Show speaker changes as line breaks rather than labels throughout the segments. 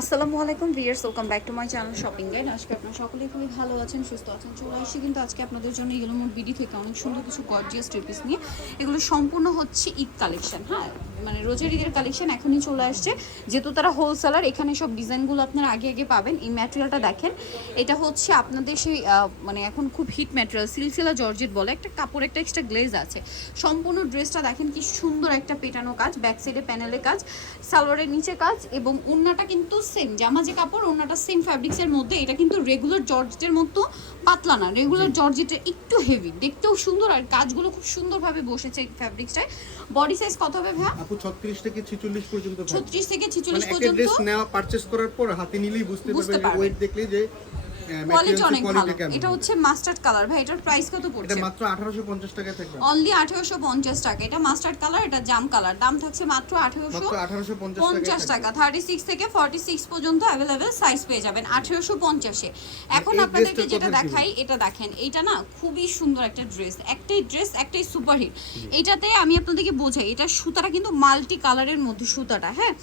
আসসালামু আলাইকুম viewers welcome back to my channel shopping guide. আজকে আপনারা সকলেই খুবই ভালো আছেন, সুস্থ আছেন। চলে আসছি কিন্তু আজকে আপনাদের জন্য এগুলো মোট বিডি থেকে অনেক সুন্দর কিছু গর্জিয়াস ট্রিপিস নিয়ে। এগুলো সম্পূর্ণ হচ্ছে ঈদ কালেকশন হ্যাঁ? মানে রোজের ঈদের কালেকশন এখনই চলে আসছে। যেহেতু তারা হোলসেলার এখানে সব ডিজাইনগুলো আপনারা আগে আগে পাবেন। এই ম্যাটেরিয়ালটা দেখেন, এটা হচ্ছে আপনাদের সেই মানে এখন খুব হিট ম্যাটেরিয়াল সিলসিলা জর্জেট বলে। একটা কাপড়, একটা এক্সট্রা গ্লেজ আছে। সম্পূর্ণ ড্রেসটা দেখেন কি সুন্দর একটা পেটানো কাজ ব্যাক সাইডে প্যানেলে কাজ, সালোয়ারের নিচে কাজ এবং ওড়নাটা কিন্তু সেম জামা যে কাপড় ওনাটা সেম ফ্যাব্রিক্সের মধ্যে এটা কিন্তু রেগুলার জর্জেটের মতো পাতলা না রেগুলার জর্জেটের একটু হেভি দেখতেও সুন্দর আর কাজগুলো খুব সুন্দরভাবে বসেছে এই ফ্যাব্রিক্সটায় বডি সাইজ কত হবে ভাইয়া
আপু 36 থেকে 46 পর্যন্ত থাকে।
ছত্রিশ থেকে
মানে
ছিচল্লিশ
একটা
পর্যন্ত
ড্রেস নেওয়া পারচেজ করার পর হাতে নিলেই বুঝতে পারবে
পারবেন।
ওয়েট দেখলেই যে
কোয়ালিটি অনেক ভালো। এটা হচ্ছে মাস্টার্ড কালার ভাই এটার প্রাইস কত
এটা
পড়ছে?
মাত্র 1850 টাকা থাকবে।
অনলি আঠেরোশো পঞ্চাশ টাকা। এটা মাস্টার্ড কালার এটা জাম কালার দাম থাকছে মাত্র আঠেরোশো
1850
পঞ্চাশ টাকা। থার্টি সিক্স থেকে ফর্টি সিক্স পর্যন্ত অ্যাভেলেবেল সাইজ পেয়ে যাবেন আঠেরোশো পঞ্চাশে। এখন আপনাদেরকে যেটা দেখাই এটা দেখেন। এটা না খুবই সুন্দর একটা ড্রেস একটাই ড্রেস একটাই সুপারহিট এটাতে আমি আপনাদেরকে বোঝাই এটা সুতাটা কিন্তু মাল্টি কালারের মধ্যে সুতাটা হ্যাঁ?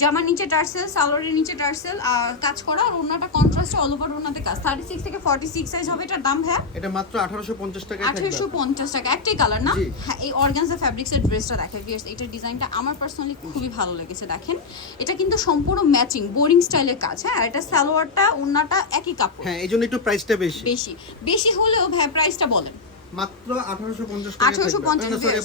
জামার নিচে টার্সেল সালোয়ারের নিচে টার্সেল আর কাজ করা আর ওনাটা কন্ট্রাস্টে অল ওভার ওনাতে কাজ। থার্টি সিক্স থেকে ফর্টি সিক্স সাইজ হবে এটার দাম হ্যাঁ?
এটা মাত্র 1850 টাকা থাকবে।
আঠেরোশো পঞ্চাশ টাকা। একটাই কালার না? হ্যাঁ এই অর্গানজা ফ্যাব্রিক্সের ড্রেসটা দেখেন ভিউয়ার্স এটার ডিজাইনটা আমার পার্সোনালি খুবই ভালো লেগেছে দেখেন। এটা কিন্তু সম্পূর্ণ ম্যাচিং বোরিং স্টাইলের কাজ হ্যাঁ? এটা সালোয়ারটা ওড়নাটা একই কাপড়।
হ্যাঁ এইজন্য একটু প্রাইসটা বেশি।
বেশি। বেশি হলেও ভাই প্রাইসটা বলেন।
মাত্র 1850 টাকা
1850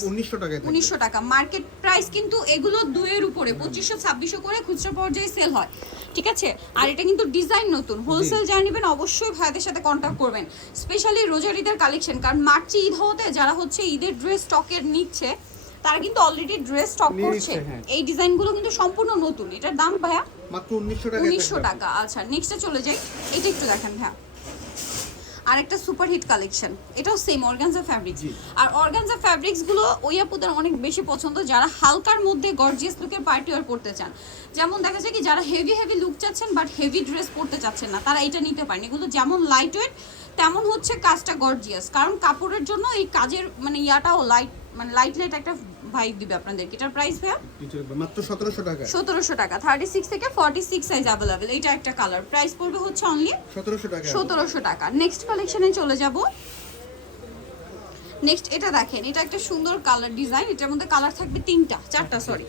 1900 টাকা।
মার্কেট প্রাইস কিন্তু এগুলো দুইয়ের উপরে পঁচিশশো ছাব্বিশশো করে খুচরা পর্যায়ে সেল হয়। ঠিক আছে? আর এটা কিন্তু ডিজাইন নতুন। হোলসেল যা নেবেন অবশ্যই ভাইদের সাথে কন্ট্যাক্ট করবেন। স্পেশালি রোজার ঈদের কালেকশন কারণ মার্চে ঈদ হতে যারা হচ্ছে ঈদের ড্রেস স্টকের নিচ্ছে তারা কিন্তু অলরেডি ড্রেস স্টক করছে।
হ্যাঁ।
এই ডিজাইনগুলো কিন্তু সম্পূর্ণ নতুন। এটার দাম ভাইয়া
মাত্র 1900 টাকা
উনিশশো
থাকবে।
টাকা। আচ্ছা নেক্সটে চলে যাই। এটা একটু দেখেন ভাইয়া। আর একটা সুপার হিট কালেকশন এটাও সেম অর্গানজা ফ্যাব্রিক্স। আর অর্গানজা ফ্যাব্রিক্সগুলো ওই আপুদের অনেক বেশি পছন্দ যারা হালকার মধ্যে গর্জিয়াস লুকের পার্টি ওয়ার পড়তে চান। যেমন দেখা যায় কি যারা হেভি হেভি লুক চাচ্ছেন বাট হেভি ড্রেস পরতে চাচ্ছেন না তারা এটা নিতে পারেন। এগুলো যেমন লাইট ওয়েট তেমন হচ্ছে কাজটা গর্জিয়াস কারণ কাপড়ের জন্য এই কাজের মানে ইয়াটাও লাইট মানে লাইট লাইট একটা ভাইব দিবে আপনাদেরকে। এটার প্রাইস ভাইয়া?
মাত্র 1700 টাকা।
সতেরোশো টাকা থার্টি সিক্স থেকে ফর্টি সিক্স সাইজ অ্যাভেলেবেল এটা একটা কালার প্রাইস পড়বে হচ্ছে অনলি
1700 টাকা।
সতেরোশো টাকা। নেক্সট কালেকশনে চলে যাব। নেক্সট এটা দেখেন এটা একটা সুন্দর কালার ডিজাইন এটার মধ্যে কালার থাকবে তিনটা চারটা সরি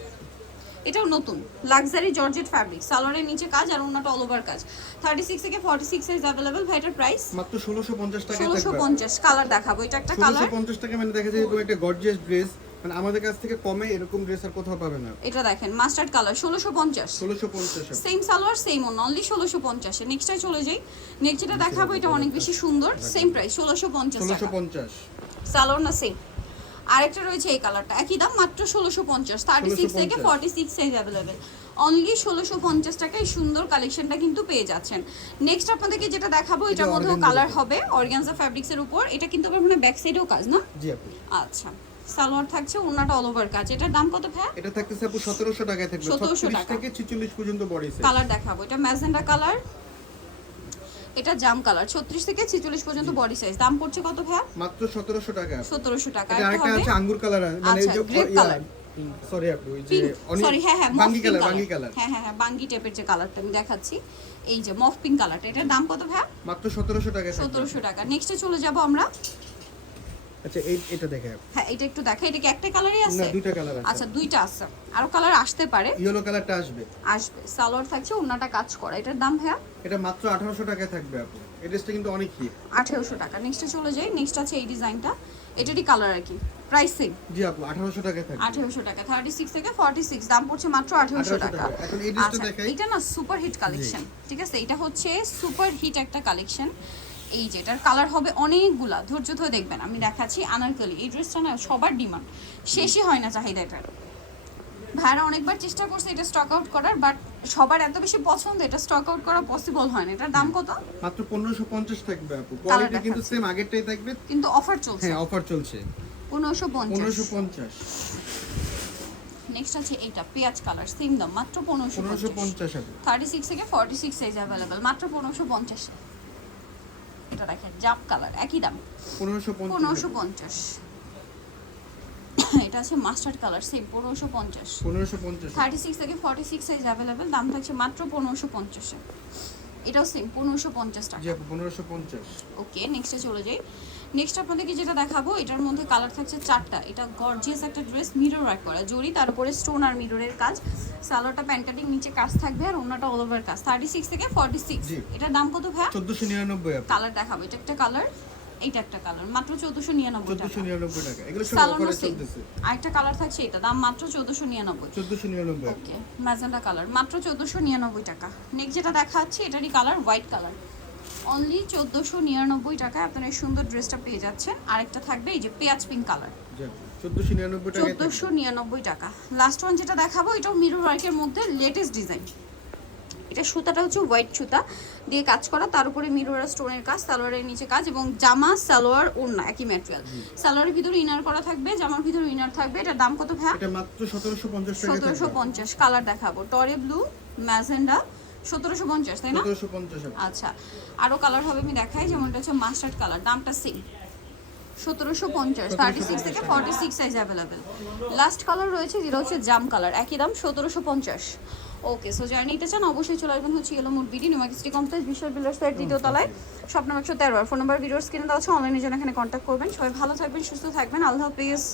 এটাও নতুন লাক্সারি জর্জেট ফ্যাব্রিক সালোয়ারের নিচে কাজ আর অন্যটা অল ওভার কাজ। থার্টি সিক্স থেকে ফর্টি সিক্স সাইজ অ্যাভেলেবেল ভাইটার প্রাইস
মাত্র 1650 টাকা
ষোলোশো
থাকবে।
পঞ্চাশ কালার দেখাবো এটা একটা কালার
1650 টাকা মানে দেখা যায় এরকম একটা গর্জিয়াস ড্রেস মানে আমাদের কাছ থেকে কমে এরকম ড্রেস আর কোথাও পাবে না।
এটা দেখেন মাস্টার্ড কালার ষোলোশো পঞ্চাশ।
1650
same salwar same on only ষোলোশো পঞ্চাশে। নেক্সটে চলে যাই। নেক্সট যেটা দেখাবো এটা অনেক বেশি সুন্দর সেম প্রাইস ষোলোশো পঞ্চাশ টাকা।
1650
সালোয়ার না সেম আরেকটা রয়েছে এই কালারটা একই দাম মাত্র ষোলোশো পঞ্চাশ। থার্টি সিক্স থেকে
1650
forty six size available only ষোলোশো পঞ্চাশ টাকায় সুন্দর কালেকশনটা কিন্তু পেয়ে যাচ্ছেন। নেক্সট আপনাদেরকে যেটা দেখাবো এটার
এটা
মধ্যেও কালার হবে অর্গানজা ফ্যাব্রিক্সের উপর। এটা কিন্তু মানে ব্যাক সাইডেও কাজ না?
জি আপু।
আচ্ছা। সালোয়ার থাকছে ওনাটা অল ওভার কাজ। এটার দাম কত ভাইয়া?
এটা থাকতেছে আপু 1700 টাকায় থাকবে
1700 টাকা।
থেকে 46 পর্যন্ত বডি সাইজ
কালার দেখাবো। এটা ম্যাজেন্ডা কালার এটা জাম কালার ছত্রিশ থেকে ছেচল্লিশ পর্যন্ত বডি সাইজ দাম পড়ছে কত ভাইয়া?
মাত্র 1700 টাকা।
সতেরোশো টাকা।
এটা
একটা
আছে আঙ্গুর কালার মানে
আচ্ছা, grape color।
সরি আপু ওই যে
সরি হ্যাঁ হ্যাঁ
বাঙ্গি কালার বাঙ্গি
কালার
কালার
হ্যাঁ হ্যাঁ হ্যাঁ বাঙ্গি টাইপের যে কালারটা আমি দেখাচ্ছি এই যে মফ পিঙ্ক কালারটা এটার দাম কত ভাইয়া?
মাত্র 1700 টাকায় থাকবে।
সতেরোশো টাকা। নেক্সটে চলে যাব আমরা।
আচ্ছা এই এটা দেখে।
হ্যাঁ এটা একটু দেখা। এটা কি একটা কালারই
না দুইটা কালার আছে।
আচ্ছা দুইটা আছে। আরও কালার আসতে পারে।
ইয়েলো কালারটা আসবে।
আসবে। সালোয়ার থাকছে ওনাটা কাজ করা। এটার দাম ভাইয়া?
এটা মাত্র 1800 টাকায় থাকবে আপু এই ড্রেসটা কিন্তু অনেক হিট
আঠেরোশো টাকা। নেক্সটে চলে যাই। নেক্সট আছে এই ডিজাইনটা। এটারই কালার আর কি। প্রাইস
জি আপু 1800 টাকায় থাকবে।
আঠেরোশো টাকা। থার্টি সিক্স থেকে ফর্টি সিক্স দাম পড়ছে মাত্র আঠেরোশো
1800
টাকা।
টাকা। এখন এই ড্রেসটা
আচ্ছা
দেখাই।
এটা না সুপার হিট কালেকশন ঠিক আছে? এটা হচ্ছে সুপার হিট একটা কালেকশন এই যে এটার কালার হবে অনেকগুলা। ধৈর্য ধরে দেখবেন আমি দেখাচ্ছি আনারকলি এই ড্রেসটা না সবার ডিমান্ড শেষই হয় না চাহিদা এটার। ভাইরা অনেকবার চেষ্টা করছে এটা স্টক আউট করার বাট সবার এত বেশি পছন্দ এটা স্টক আউট করা পসিবল হয় না। এটার দাম কত?
মাত্র 1550 থাকবে আপু। কোয়ালিটি কিন্তু। সেম আগেরটাই থাকবে।
কিন্তু অফার চলছে।
হ্যাঁ অফার চলছে।
পনেরোশো পঞ্চাশ।
1550
নেক্সট আছে এইটা পেঁয়াজ কালার সেম দাম মাত্র পনেরোশো পঞ্চাশ।
1550 আপু।
থার্টি সিক্স থেকে ফর্টি সিক্স সাইজ অ্যাভেলেবেল মাত্র পনেরোশো পঞ্চাশ। এটা দেখেন জাম কালার একই দাম। পনেরোশো পঞ্চাশ। এটা আছে মাস্টার্ড কালার সেম পনেরোশো পঞ্চাশ।
পনেরোশো পঞ্চাশ।
থার্টি সিক্স থেকে ফর্টি সিক্স সাইজ অ্যাভেলেবেল দাম থাকছে মাত্র পনেরোশো পঞ্চাশে। এটাও সেম পনেরোশো পঞ্চাশ টাকা।
পনেরোশো পঞ্চাশ।
ওকে নেক্সটে চলে যাই। নেক্সট আপনাদেরকে যেটা দেখাবো এটার মধ্যে কালার থাকছে চারটা। এটা গর্জিয়াস একটা ড্রেস মিরর ওয়ার্ক করা। জরি তার উপরে স্টোন আর মিররের কাজ। সালোয়ারটা প্যান্ট কাটিং নিচে কাজ থাকবে আর ওনাটা অল ওভার কাজ। থার্টি সিক্স থেকে ফর্টি সিক্স এটার দাম কত ভাইয়া?
চোদ্দোশো নিরানব্বই
কালার দেখাবো। এটা একটা কালার এইটা একটা কালার মাত্র চোদ্দোশো নিরানব্বই
চোদ্দোশো
টাকা।
এগুলো সব
সালোয়ার
অফারে চলতেছে।
আরেকটা কালার থাকছে এটা। দাম মাত্র চোদ্দোশো নিরানব্বই।
চোদ্দোশো নিরানব্বই।
ওকে ম্যাজেন্ডা কালার মাত্র চোদ্দোশো নিরানব্বই টাকা। নেক্সট যেটা দেখাচ্ছি এটারই কালার হোয়াইট কালার অনলি চোদ্দোশো নিরানব্বই টাকায় আপনারা এই সুন্দর ড্রেসটা পেয়ে যাচ্ছেন। আরেকটা থাকবে এই যে পেঁয়াজ পিঙ্ক কালার
চোদ্দোশো নিরানব্বই টাকা।
লাস্ট ওয়ান যেটা দেখাবো এটাও মিরর ওয়ার্কের মধ্যে লেটেস্ট ডিজাইন এটা সুতাটা হচ্ছে হোয়াইট সুতা দিয়ে কাজ করা তার উপরে মিরর স্টোনের কাজ সালোয়ারের নিচে কাজ এবং জামা সালোয়ার ওড়না একই ম্যাটেরিয়াল সালোয়ারের ভিতরে ইনার করা থাকবে জামার ভিতরে ইনার থাকবে এটার দাম কত
এটা মাত্র টাকা
সতেরোশো পঞ্চাশ। কালার দেখাবো। টরে ব্লু ম্যাজেন্ডা সতেরোশো পঞ্চাশ তাই না?
সতেরোশো পঞ্চাশ
আচ্ছা আরও কালার হবে আমি দেখাই যেমন এটা হচ্ছে মাস্টার্ড কালার দামটা সেম সতেরোশো পঞ্চাশ থার্টি সিক্স থেকে forty six size available last colour রয়েছে যেটা হচ্ছে জাম কালার একই দাম সতেরোশো পঞ্চাশ। ওকে সো যারা নিতে চান অবশ্যই চলে আসবেন হচ্ছে এলো mood BD new market city complex Bishal builders এর দ্বিতীয় তলায়। স্বপ্ন একশো তেরো ফোন নাম্বার ভিডিওস কিনে দেওয়া আছে অনলাইনে জন্য এখানে কন্ট্যাক্ট করবেন। সবাই ভালো থাকবেন সুস্থ থাকবেন। আল্লাহ হাফিজ।